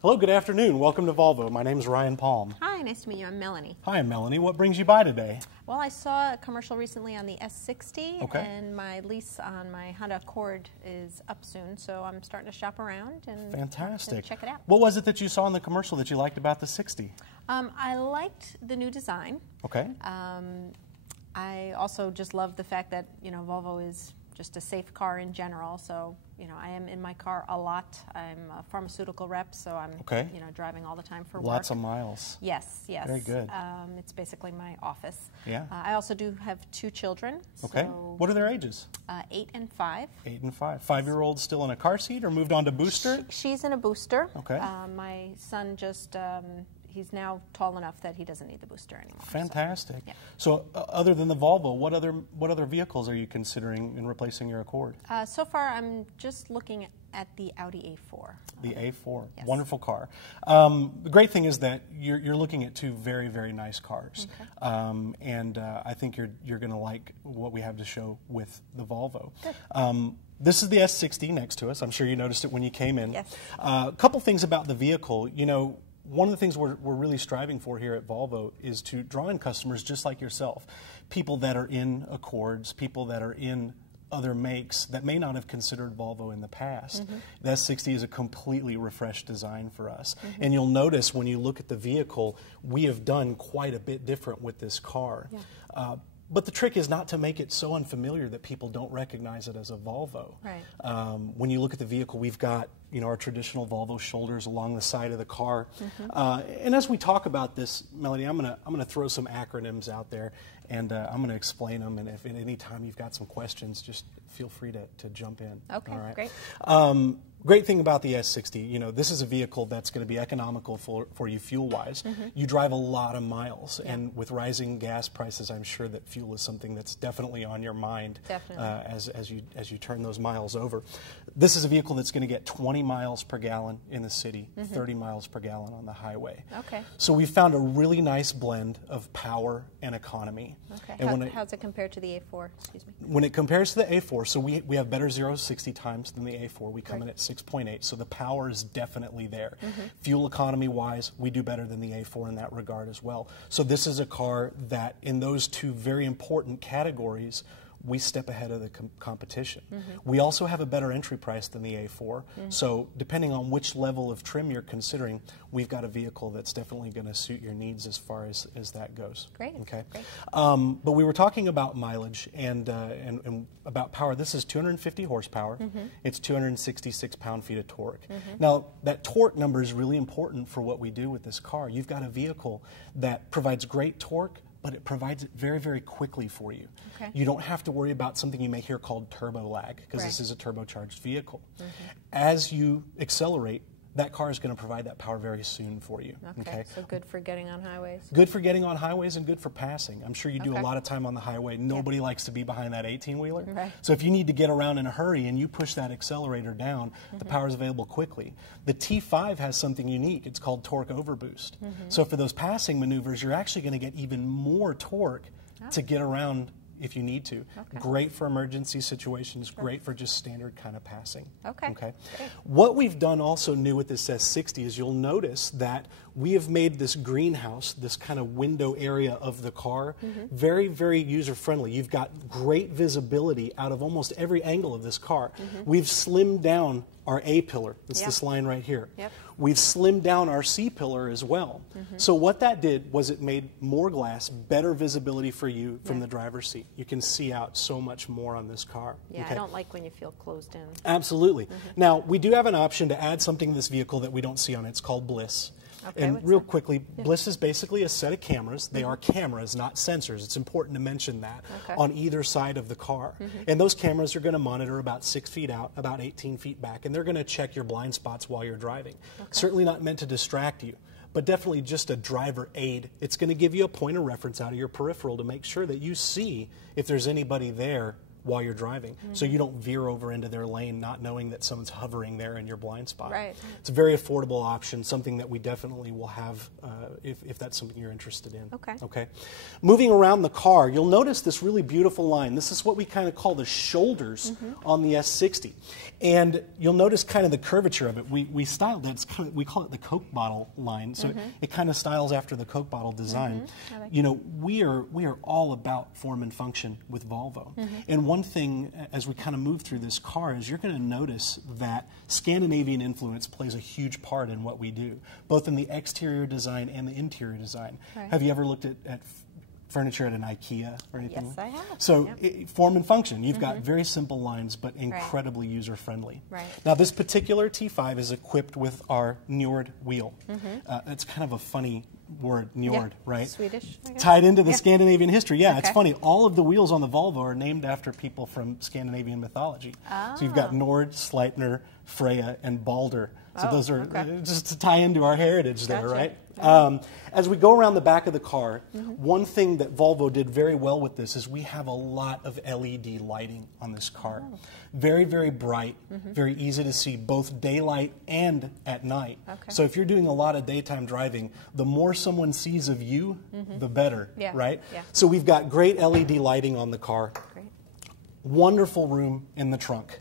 Hello, good afternoon. Welcome to Volvo. My name is Ryan Palm. Hi, nice to meet you. I'm Melanie. Hi, I'm Melanie. What brings you by today? Well, I saw a commercial recently on the S60, Okay. and my lease on my Honda Accord is up soon, so I'm starting to shop around and Fantastic. check it out. What was it that you saw in the commercial that you liked about the 60? I liked the new design. Okay. I also just love the fact that, you know, Volvo is just a safe car in general, so, you know, I am in my car a lot. I'm a pharmaceutical rep, so I'm, you know, driving all the time for work. Lots of miles. Yes, yes. Very good. It's basically my office. Yeah. I also do have 2 children. Okay. So, what are their ages? 8 and 5. 8 and 5. 5-year-old still in a car seat or moved on to booster? She's in a booster. Okay. My son just, he's now tall enough that he doesn't need the booster anymore. Fantastic. So, yeah. So other than the Volvo, what other vehicles are you considering in replacing your Accord? So far, I'm just looking at the Audi A4. The A4, Yes. wonderful car. The great thing is that you're looking at 2 very, very nice cars, and I think you're going to like what we have to show with the Volvo. Good. This is the S60 next to us. I'm sure you noticed it when you came in. Yes. A couple things about the vehicle. You know, one of the things we're really striving for here at Volvo is to draw in customers just like yourself, people that are in Accords, people that are in other makes that may not have considered Volvo in the past. The S60 is a completely refreshed design for us. And you'll notice when you look at the vehicle, we have done quite a bit different with this car. Yeah. But the trick is not to make it so unfamiliar that people don't recognize it as a Volvo. Right. When you look at the vehicle, we've got, you know, our traditional Volvo shoulders along the side of the car. And as we talk about this, Melanie, I'm gonna throw some acronyms out there, and I'm gonna explain them. And if at any time you've got some questions, just feel free to jump in. Okay, all right? great. Great thing about the S60, you know, this is a vehicle that's going to be economical for you fuel-wise. You drive a lot of miles, and with rising gas prices, I'm sure that fuel is something that's definitely on your mind as you turn those miles over. This is a vehicle that's going to get 20 miles per gallon in the city, 30 miles per gallon on the highway. Okay. So we found a really nice blend of power and economy. Okay. And how's it compared to the A4? Excuse me. When it compares to the A4, so we have better 0-60 times than the A4. We come in at 6.8, so the power is definitely there. Fuel economy-wise, we do better than the A4 in that regard as well. So this is a car that, in those 2 very important categories, we step ahead of the competition. We also have a better entry price than the A4, so depending on which level of trim you're considering, we've got a vehicle that's definitely going to suit your needs as far as that goes. Great. Okay. Great. But we were talking about mileage and about power. This is 250 horsepower. It's 266 pound-feet of torque. Now, that torque number is really important for what we do with this car. You've got a vehicle that provides great torque, but it provides it very, very quickly for you. Okay. You don't have to worry about something you may hear called turbo lag, because this is a turbocharged vehicle. As you accelerate, that car is going to provide that power very soon for you. Okay. So good for getting on highways. Good for getting on highways and good for passing. I'm sure you do a lot of time on the highway. Nobody likes to be behind that 18-wheeler. Right. So if you need to get around in a hurry and you push that accelerator down, the power is available quickly. The T5 has something unique. It's called torque overboost. So for those passing maneuvers, you're actually going to get even more torque to get around if you need to. Great for emergency situations, great for just standard kind of passing. Okay. Okay. What we've done also new with this S60 is you'll notice that we have made this greenhouse, this kind of window area of the car, very, very user-friendly. You've got great visibility out of almost every angle of this car. We've slimmed down our A pillar. It's this line right here. We've slimmed down our C pillar as well. So what that did was it made more glass, better visibility for you from the driver's seat. You can see out so much more on this car. Yeah, I don't like when you feel closed in. Absolutely. Now, we do have an option to add something to this vehicle that we don't see on it. It's called Bliss. And real quickly, Bliss is basically a set of cameras. They are cameras, not sensors. It's important to mention that on either side of the car. And those cameras are going to monitor about 6 feet out, about 18 feet back, and they're going to check your blind spots while you're driving. Certainly not meant to distract you, but definitely just a driver aid. It's going to give you a point of reference out of your peripheral to make sure that you see if there's anybody there while you're driving, so you don't veer over into their lane not knowing that someone's hovering there in your blind spot. Right. It's a very affordable option, something that we definitely will have if that's something you're interested in. Okay. Okay. Moving around the car, you'll notice this really beautiful line. This is what we kind of call the shoulders on the S60. And you'll notice kind of the curvature of it. We styled it. We call it the Coke bottle line. So it kind of styles after the Coke bottle design. Like you know, we are all about form and function with Volvo. And one thing as we kind of move through this car is you're going to notice that Scandinavian influence plays a huge part in what we do, both in the exterior design and the interior design. Right. Have you ever looked at furniture at an IKEA or anything? Yes, I have. So form and function. You've got very simple lines, but incredibly user-friendly. Right. Now, this particular T5 is equipped with our Njord wheel. It's kind of a funny word, Njord, right? Swedish, I guess. Tied into the Scandinavian history. Yeah, it's Okay. funny. All of the wheels on the Volvo are named after people from Scandinavian mythology. So you've got Njord, Sleipnir, Freya, and Balder. So those are just to tie into our heritage there, Gotcha. right? As we go around the back of the car, one thing that Volvo did very well with this is we have a lot of LED lighting on this car. Very, very bright, very easy to see, both daylight and at night. Okay. So if you're doing a lot of daytime driving, the more someone sees of you, the better, Yeah. right? Yeah. So we've got great LED lighting on the car. Great. Wonderful room in the trunk.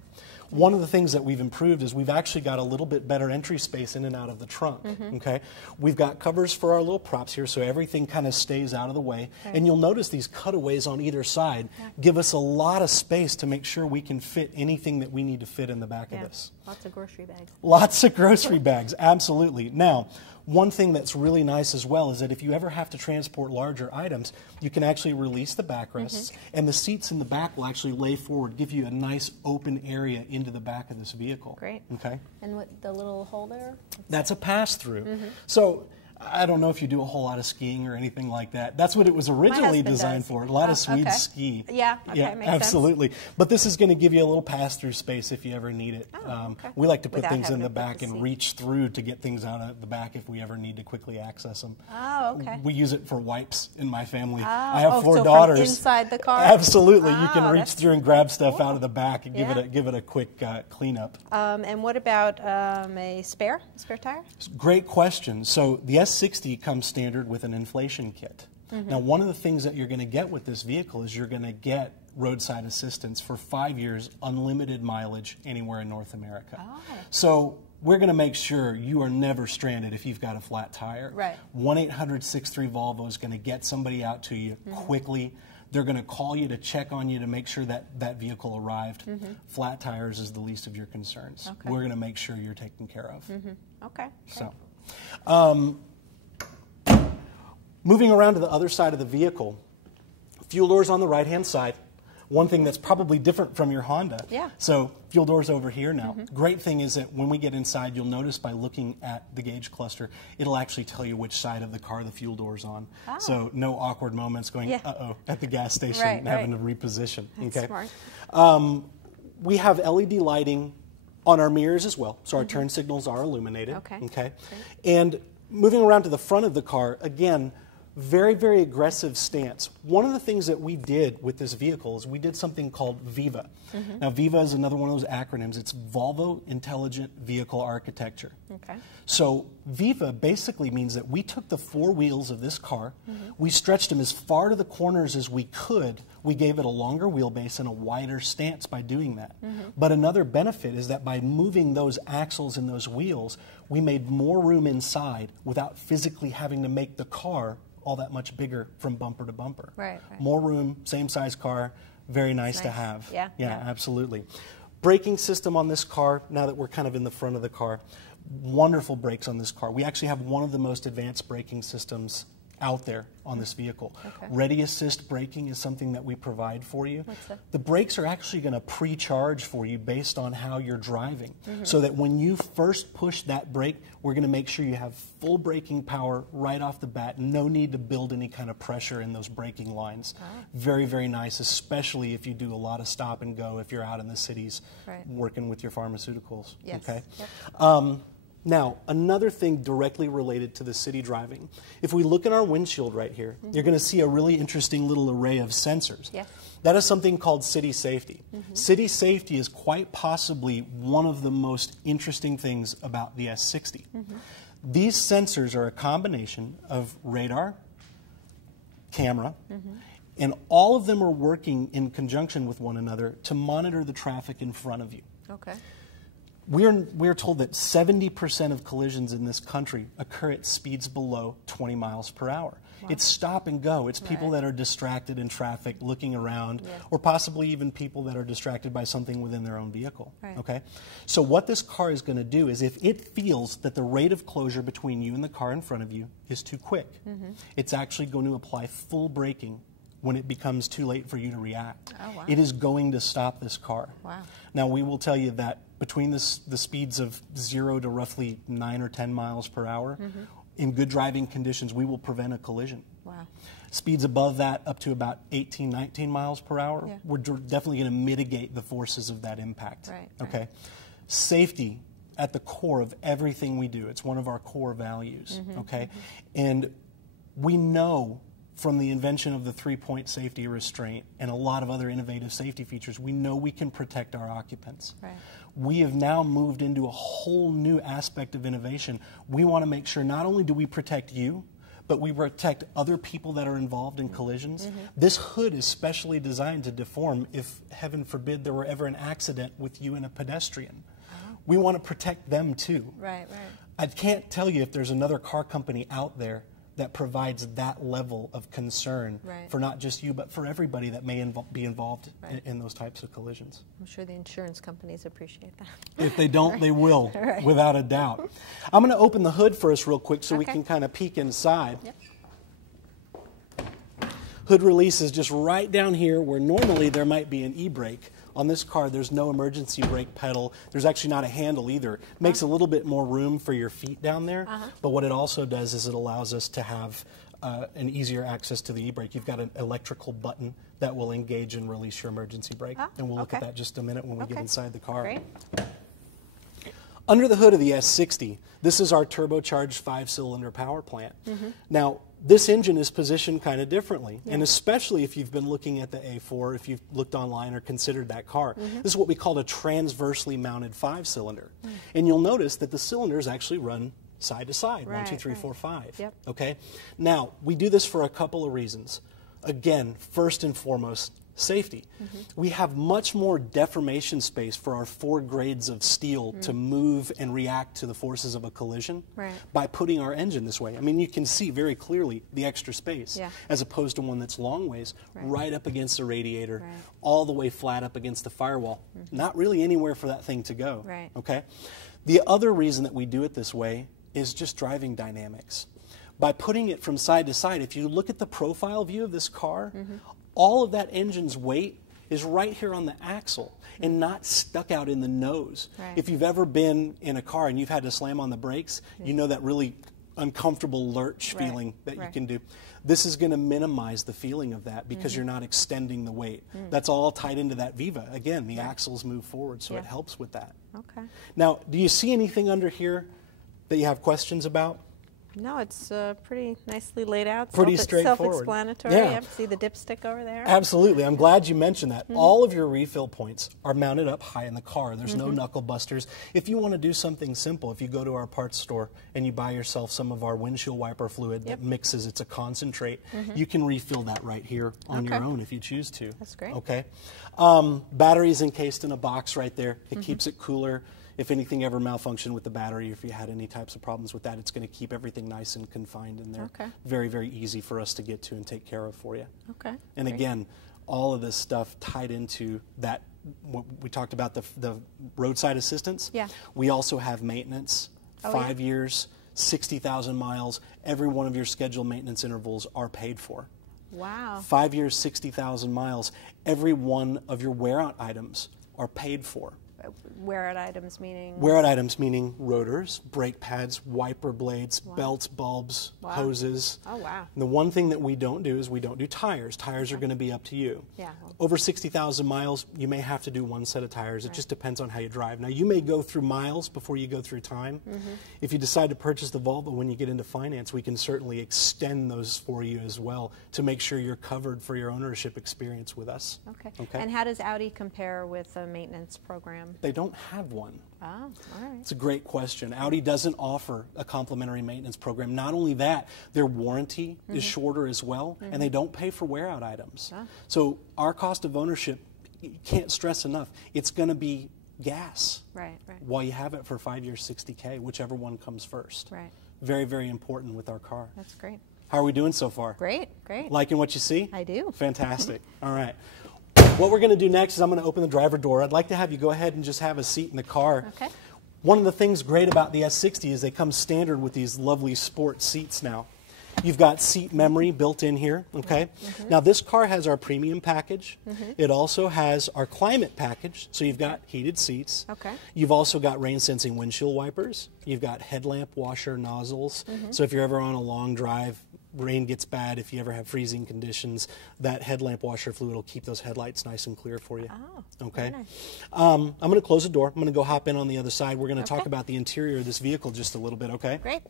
One of the things that we've improved is we've actually got a little bit better entry space in and out of the trunk. Okay, we've got covers for our little props here, so everything kind of stays out of the way. And you'll notice these cutaways on either side give us a lot of space to make sure we can fit anything that we need to fit in the back of this. Lots of grocery bags. Lots of grocery bags, absolutely. Now, one thing that's really nice as well is that if you ever have to transport larger items, you can actually release the backrests, and the seats in the back will actually lay forward, give you a nice open area into the back of this vehicle. Great. Okay. And what the little holder? That's a pass-through. So I don't know if you do a whole lot of skiing or anything like that. That's what it was originally designed for. A lot of Swedes ski. Yeah, okay, makes absolutely. sense. But this is going to give you a little pass-through space if you ever need it. Okay. We like to put Without things in having the to put back the and seat. reach through to get things out of the back if we ever need to quickly access them. Oh, okay. We use it for wipes in my family. Oh, I have four so daughters. From inside the car? Absolutely. You can Oh, reach that's through and grab stuff cool. out of the back and give it a quick cleanup. And what about a spare tire? Great question. So the S60 comes standard with an inflation kit. Now, one of the things that you're going to get with this vehicle is you're going to get roadside assistance for 5 years, unlimited mileage anywhere in North America. Oh. So we're going to make sure you are never stranded if you've got a flat tire. Right. 1-800-63-VOLVO is going to get somebody out to you quickly. They're going to call you to check on you to make sure that that vehicle arrived. Flat tires is the least of your concerns. Okay. We're going to make sure you're taken care of. Okay. So, moving around to the other side of the vehicle, fuel doors on the right-hand side. One thing that's probably different from your Honda. Yeah. So fuel doors over here now. Great thing is that when we get inside, you'll notice by looking at the gauge cluster, it'll actually tell you which side of the car the fuel door's on. Oh. So no awkward moments going, uh-oh, at the gas station and having to reposition. That's smart. We have LED lighting on our mirrors as well, so our turn signals are illuminated. Okay. And moving around to the front of the car, again, very, very aggressive stance. One of the things that we did with this vehicle is we did something called VIVA. Now, VIVA is another one of those acronyms. It's Volvo Intelligent Vehicle Architecture. Okay. So VIVA basically means that we took the four wheels of this car, we stretched them as far to the corners as we could, we gave it a longer wheelbase and a wider stance by doing that. But another benefit is that by moving those axles and those wheels, we made more room inside without physically having to make the car all that much bigger from bumper to bumper. Right. More room, same size car, very nice to have. Yeah. Absolutely. Braking system on this car, now that we're kind of in the front of the car, wonderful brakes on this car. We actually have one of the most advanced braking systems out there on this vehicle. Okay. Ready assist braking is something that we provide for you. What's that? The brakes are actually going to pre-charge for you based on how you're driving, so that when you first push that brake, we're going to make sure you have full braking power right off the bat. No need to build any kind of pressure in those braking lines. Very, very nice, especially if you do a lot of stop and go if you're out in the cities working with your pharmaceuticals. Yes. Okay. Yep. Now, another thing directly related to the city driving, if we look in our windshield right here, you're going to see a really interesting little array of sensors. Yeah. That is something called city safety. City safety is quite possibly one of the most interesting things about the S60. These sensors are a combination of radar, camera, and all of them are working in conjunction with one another to monitor the traffic in front of you. Okay. We're told that 70% of collisions in this country occur at speeds below 20 miles per hour. Wow. It's stop and go. It's people that are distracted in traffic, looking around, or possibly even people that are distracted by something within their own vehicle. Right. Okay? So what this car is going to do is if it feels that the rate of closure between you and the car in front of you is too quick, it's actually going to apply full braking when it becomes too late for you to react. Oh, wow. It is going to stop this car. Wow. Now, we will tell you that between the speeds of 0 to roughly 9 or 10 miles per hour, in good driving conditions, we will prevent a collision. Wow. Speeds above that, up to about 18, 19 miles per hour, we're definitely going to mitigate the forces of that impact. Right, okay? Right. Safety at the core of everything we do. It's one of our core values, okay? And we know from the invention of the three-point safety restraint and a lot of other innovative safety features, we know we can protect our occupants. Right. We have now moved into a whole new aspect of innovation. We want to make sure not only do we protect you, but we protect other people that are involved in collisions. This hood is specially designed to deform if, heaven forbid, there were ever an accident with you and a pedestrian. We want to protect them too. Right, right. I can't tell you if there's another car company out there that provides that level of concern for not just you, but for everybody that may be involved in those types of collisions. I'm sure the insurance companies appreciate that. If they don't, they will, without a doubt. I'm going to open the hood for us real quick so we can kind of peek inside. Yep. Hood release is just right down here where normally there might be an e-brake. On this car, there's no emergency brake pedal. There's actually not a handle either. It makes a little bit more room for your feet down there, but what it also does is it allows us to have an easier access to the e-brake. You've got an electrical button that will engage and release your emergency brake, and we'll look at that just a minute when we get inside the car. Great. Under the hood of the S60, this is our turbocharged 5-cylinder power plant. Now, this engine is positioned kind of differently, and especially if you've been looking at the A4, if you've looked online or considered that car. This is what we call a transversely mounted 5-cylinder. And you'll notice that the cylinders actually run side to side, 1, 2, 3, 4, 5. Yep. Okay? Now, we do this for a couple of reasons. Again, first and foremost, safety. We have much more deformation space for our 4 grades of steel to move and react to the forces of a collision by putting our engine this way. I mean, you can see very clearly the extra space as opposed to one that's long ways, right up against the radiator, all the way flat up against the firewall. Not really anywhere for that thing to go. Okay? The other reason that we do it this way is just driving dynamics. By putting it from side to side, if you look at the profile view of this car, all of that engine's weight is right here on the axle and not stuck out in the nose. If you've ever been in a car and you've had to slam on the brakes, you know that really uncomfortable lurch feeling that you can do. This is going to minimize the feeling of that because you're not extending the weight. That's all tied into that Viva. Again, the axles move forward, so it helps with that. Okay. Now, do you see anything under here that you have questions about? No, it's pretty nicely laid out. Pretty straightforward. Self-explanatory. Yeah. See the dipstick over there? Absolutely. I'm glad you mentioned that. All of your refill points are mounted up high in the car. There's no knuckle busters. If you want to do something simple, if you go to our parts store and you buy yourself some of our windshield wiper fluid that mixes, it's a concentrate, you can refill that right here on your own if you choose to. That's great. Okay. Battery's encased in a box right there. It keeps it cooler. If anything ever malfunctioned with the battery, if you had any types of problems with that, it's going to keep everything nice and confined in there. Very, very easy for us to get to and take care of for you. And again, all of this stuff tied into that, what we talked about, the roadside assistance. We also have maintenance, 5 years, 60,000 miles. Every one of your scheduled maintenance intervals are paid for. Wow. 5 years, 60,000 miles. Every one of your wear-out items are paid for. wear out items meaning? Wear out items meaning rotors, brake pads, wiper blades, wow. belts, bulbs, wow. hoses. Oh, wow. And the one thing that we don't do is we don't do tires. Tires are going to be up to you. Yeah. Over 60,000 miles, you may have to do one set of tires. It just depends on how you drive. Now, you may go through miles before you go through time. If you decide to purchase the Volvo when you get into finance, we can certainly extend those for you as well to make sure you're covered for your ownership experience with us. Okay. And how does Audi compare with a maintenance program? They don't have one. Oh, all right. It's a great question. Audi doesn't offer a complimentary maintenance program. Not only that, their warranty is shorter as well, and they don't pay for wear-out items. So our cost of ownership, you can't stress enough, it's going to be gas. Right. While you have it for 5 years, 60K, whichever one comes first. Right. Very, very important with our car. That's great. How are we doing so far? Great. Liking what you see? I do. Fantastic. All right. What we're going to do next is I'm going to open the driver door. I'd like to have you go ahead and just have a seat in the car. Okay. One of the things great about the S60 is they come standard with these lovely sport seats now. You've got seat memory built in here, okay? Now this car has our premium package. It also has our climate package, so you've got heated seats. Okay. You've also got rain sensing windshield wipers. You've got headlamp washer nozzles. So if you're ever on a long drive, rain gets bad, if you ever have freezing conditions, that headlamp washer fluid will keep those headlights nice and clear for you. Oh, okay. Nice. I'm going to close the door. I'm going to go hop in on the other side. We're going to talk about the interior of this vehicle just a little bit, okay? Great.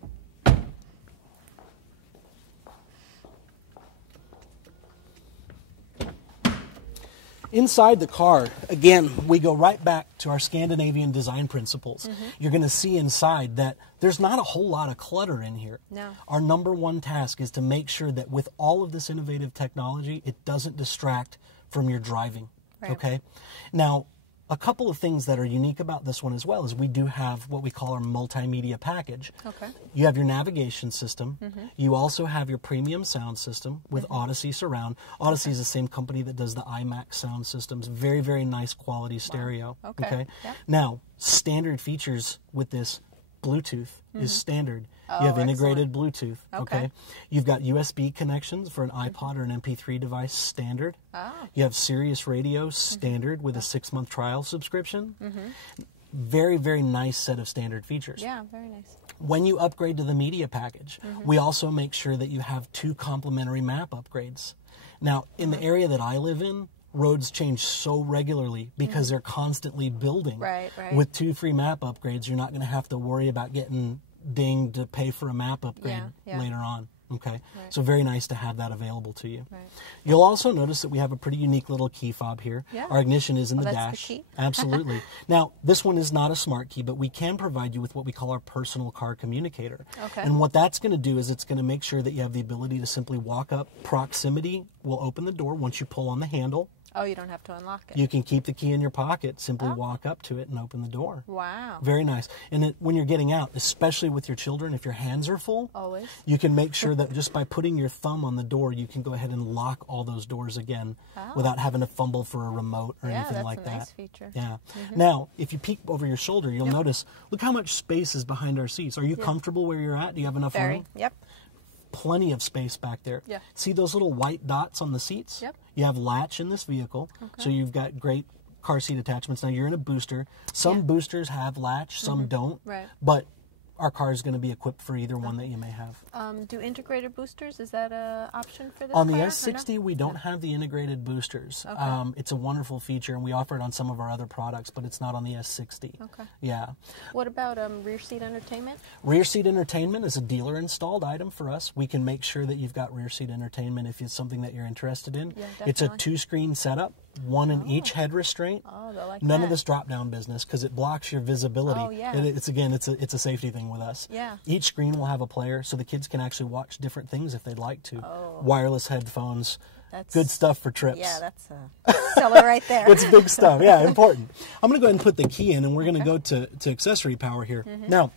Inside the car, again, we go right back to our Scandinavian design principles. You're going to see inside that there's not a whole lot of clutter in here. No. Our number one task is to make sure that with all of this innovative technology, it doesn't distract from your driving. Right. Okay? Now, a couple of things that are unique about this one as well is we do have what we call our multimedia package. Okay. You have your navigation system. You also have your premium sound system with Odyssey Surround. Odyssey is the same company that does the IMAX sound systems. Very, very nice quality stereo. Wow. Okay. Yep. Now, standard features with this, Bluetooth is standard. Oh, You have integrated excellent. Bluetooth. Okay. You've got USB connections for an iPod or an MP3 device, standard. Oh. You have Sirius Radio, standard, with a 6-month trial subscription. Very, very nice set of standard features. Yeah, very nice. When you upgrade to the media package, we also make sure that you have 2 complimentary map upgrades. Now, in the area that I live in, roads change so regularly because they're constantly building. Right. With 2 free map upgrades, you're not going to have to worry about getting dinged to pay for a map upgrade later on. Okay, so very nice to have that available to you. Right. You'll also notice that we have a pretty unique little key fob here. Yeah. Our ignition is in the that's dash. the key? Absolutely. Now, this one is not a smart key, but we can provide you with what we call our personal car communicator. Okay. And what that's going to do is it's going to make sure that you have the ability to simply walk up. Proximity will open the door once you pull on the handle. Oh, you don't have to unlock it. You can keep the key in your pocket, simply walk up to it and open the door. Wow. Very nice. And when you're getting out, especially with your children, if your hands are full, Always. you can make sure that just by putting your thumb on the door, you can go ahead and lock all those doors again without having to fumble for a remote or anything like that. Yeah, that's a nice feature. Yeah. Now, if you peek over your shoulder, you'll notice, look how much space is behind our seats. Are you comfortable where you're at? Do you have enough room? Yep. Plenty of space back there. Yeah. See those little white dots on the seats? Yep. You have latch in this vehicle, so you've got great car seat attachments. Now you're in a booster. Some boosters have latch, some don't. Right. But our car is going to be equipped for either one that you may have. Do integrated boosters, is that an option for this On the car, S60, or no? we don't have the integrated boosters. Okay. It's a wonderful feature, and we offer it on some of our other products, but it's not on the S60. Okay. Yeah. What about rear seat entertainment? Rear seat entertainment is a dealer installed item for us. We can make sure that you've got rear seat entertainment if it's something that you're interested in. Yeah, it's a definitely. 2-screen setup, one in each head restraint. Oh, I like None that. of this drop down business because it blocks your visibility. Oh, yeah. It's a safety thing with us. Yeah. Each screen will have a player so the kids can actually watch different things if they'd like to. Oh. Wireless headphones. That's Good stuff for trips. Yeah, that's a seller right there. It's big stuff. Yeah, important. I'm going to go ahead and put the key in, and we're going to go to accessory power here. Now,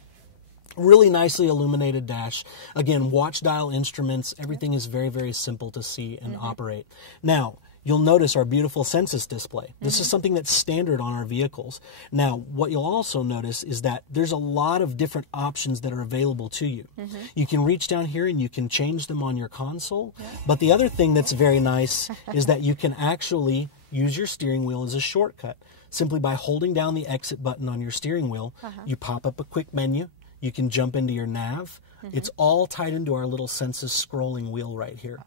really nicely illuminated dash. Again, watch dial instruments. Everything is very, very simple to see and operate. Now, you'll notice our beautiful census display. This is something that's standard on our vehicles. Now, what you'll also notice is that there's a lot of different options that are available to you. You can reach down here and you can change them on your console. But the other thing that's very nice is that you can actually use your steering wheel as a shortcut. simply by holding down the exit button on your steering wheel, you pop up a quick menu. You can jump into your nav. It's all tied into our little Sensus scrolling wheel right here.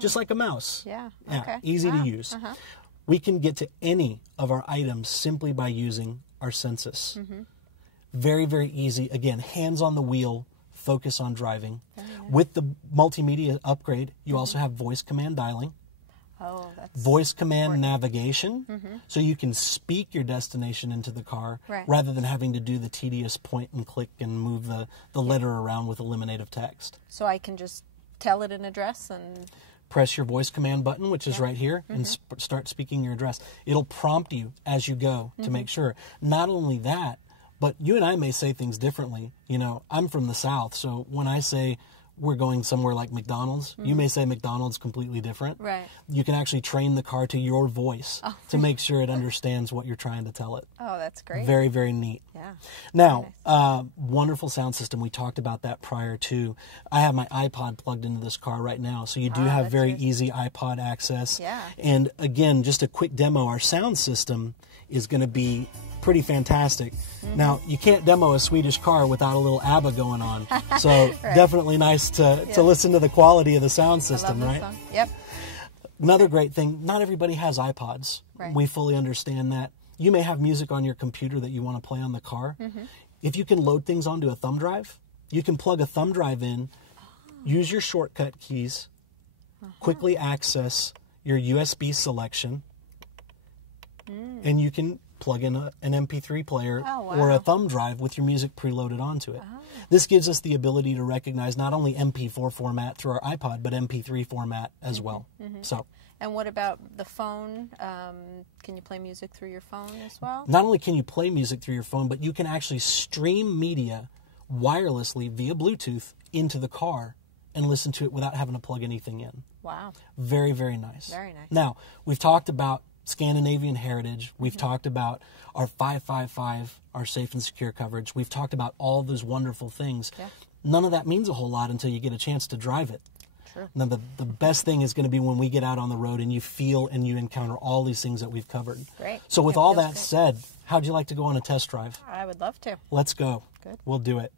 Just like a mouse. Yeah. Easy to use. We can get to any of our items simply by using our Sensus. Very, very easy. Again, hands on the wheel, focus on driving. With the multimedia upgrade, you also have voice command dialing. Oh, that's voice command important. Navigation, so you can speak your destination into the car rather than having to do the tedious point and click and move the letter around with eliminative text. So I can just tell it an address and... Press your voice command button, which is right here, and start speaking your address. It'll prompt you as you go to make sure. Not only that, but you and I may say things differently. You know, I'm from the South, so when I say we're going somewhere like McDonald's, you may say McDonald's completely different. Right. You can actually train the car to your voice to make sure it understands what you're trying to tell it. Oh, that's great. Very, very neat. Yeah. Now, wonderful sound system. We talked about that prior to. I have my iPod plugged into this car right now, so you do have very easy iPod access. Yeah. And again, just a quick demo, our sound system is going to be pretty fantastic. Now, you can't demo a Swedish car without a little ABBA going on, so definitely nice to listen to the quality of the sound system, right? Song. Yep. Another great thing, not everybody has iPods. Right. We fully understand that. You may have music on your computer that you want to play on the car. If you can load things onto a thumb drive, you can plug a thumb drive in, use your shortcut keys, quickly access your USB selection, and you can plug in an MP3 player or a thumb drive with your music preloaded onto it. This gives us the ability to recognize not only MP4 format through our iPod, but MP3 format as well. So. And what about the phone? Can you play music through your phone as well? Not only can you play music through your phone, but you can actually stream media wirelessly via Bluetooth into the car and listen to it without having to plug anything in. Wow. Very, very nice. Very nice. Now, we've talked about Scandinavian heritage. We've talked about our 555, our safe and secure coverage. We've talked about all those wonderful things. None of that means a whole lot until you get a chance to drive it. Now, the best thing is going to be when we get out on the road and you feel and you encounter all these things that we've covered. Great. So with all that said, how'd you like to go on a test drive? I would love to. Let's go. Good. We'll do it.